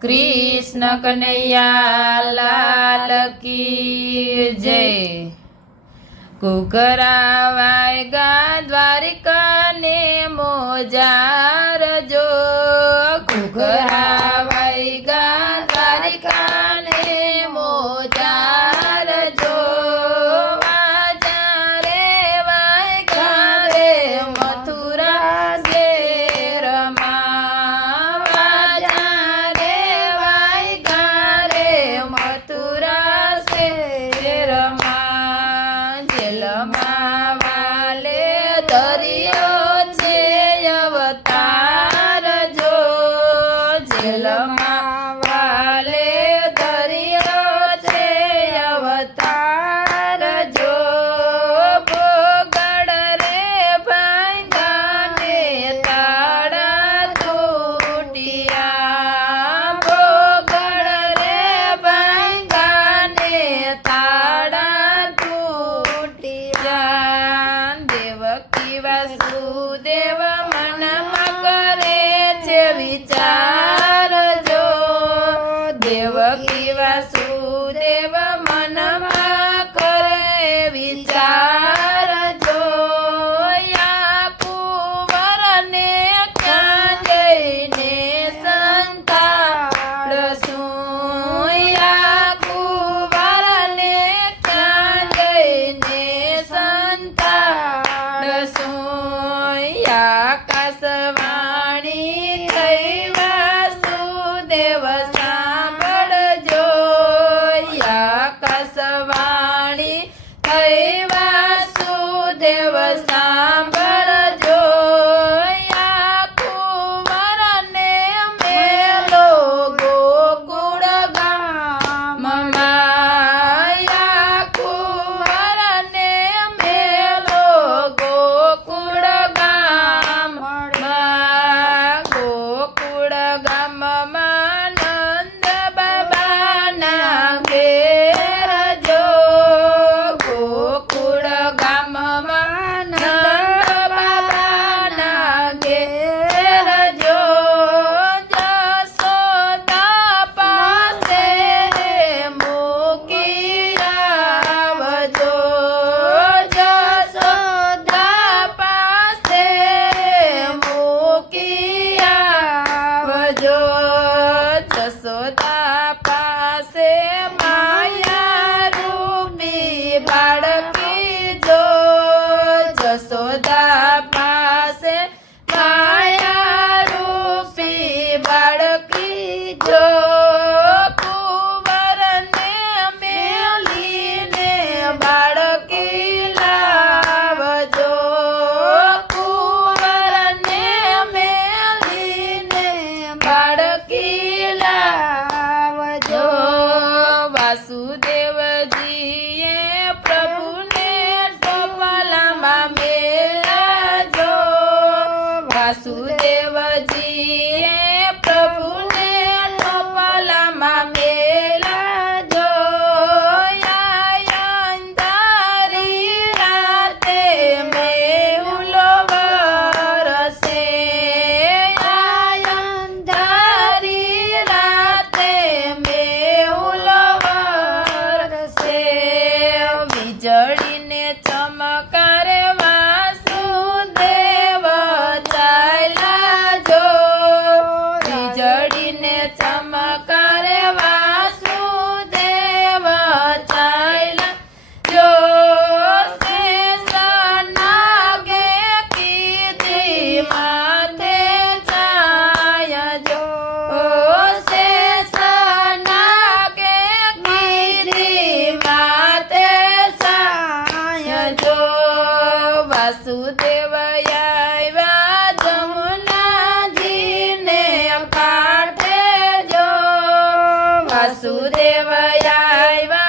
कृष्ण कन्हैया लाल की जय। कुकरा वायगा द्वारिका ने मोजार जो, कुकरा वायगा द्वारिका ने मोजार जो। वाजा रे वायगा रे मथुरा से रमा, वाजा रे वायगा रे मथुरा से रमा। जेलमा वाले दरियो छे अवतार जो, जेलमा वाले दरियो छे अवतार जो। बोगड़ रे भांगा ने ताड़ा तूटिया, बोगड़ रे भांगा ने ताड़ा तूटिया। देवकी वासुदेव मनमा करे छे विचार जो, देवकी वासुदेव मनमा करे विचार जो। या कुंवरने क्યાં જઈને સંતાડશું, या कुंवरने ક્યાં જઈને સંતાડશું। આકાશવાણી થઈ વાસુદેવ સાંભળજો, આકાશવાણી થઈ વાસુદેવ સાંભળજો। યા કુંવરને મેલો ગોકુળ ગામમાં, યા કુંવરને મેલો ગોકુળ ગામમાં। ગોકુળ ગામમાં નંદ બાબાના ઘેર જો, ગોકુળ ગામમાં નંદ બાબાના ઘેર જો। જશોદા પાસે મૂકી આવજો, જશોદા પાસે મૂકી આવજો। જશોદા પાસે માયા રૂપી બાળકી જો, જશોદા પાસે માયા રૂપી બાળકી જો। કુંવરને મેલીને બાળકી લાવજો, કુંવરને મેલીને બાળકી લાવજો। વાસુદેવજીએ પ્રભુને ટોપલામાં મેલજો, વાસુદેવજીએ પ્રભુને ટોપલામાં મેલજો। અંધારી રાતે મેહુલો વરસે, અંધારી રાતે મેહુલો વરસે। વીજળીને ચમકારે વાસુદેવ ચાલ્યા જો, વીજળીને ચમકારે વાસુદેવ ચાલ્યા જો। શેષનાગે કીધી માથે છાયા જો, શેષનાગે કીધી માથે છાયા જો। વાસુદેવ આવ્યા જમુનાજીને કાંઠે જો, વાસુદેવ આવ્યા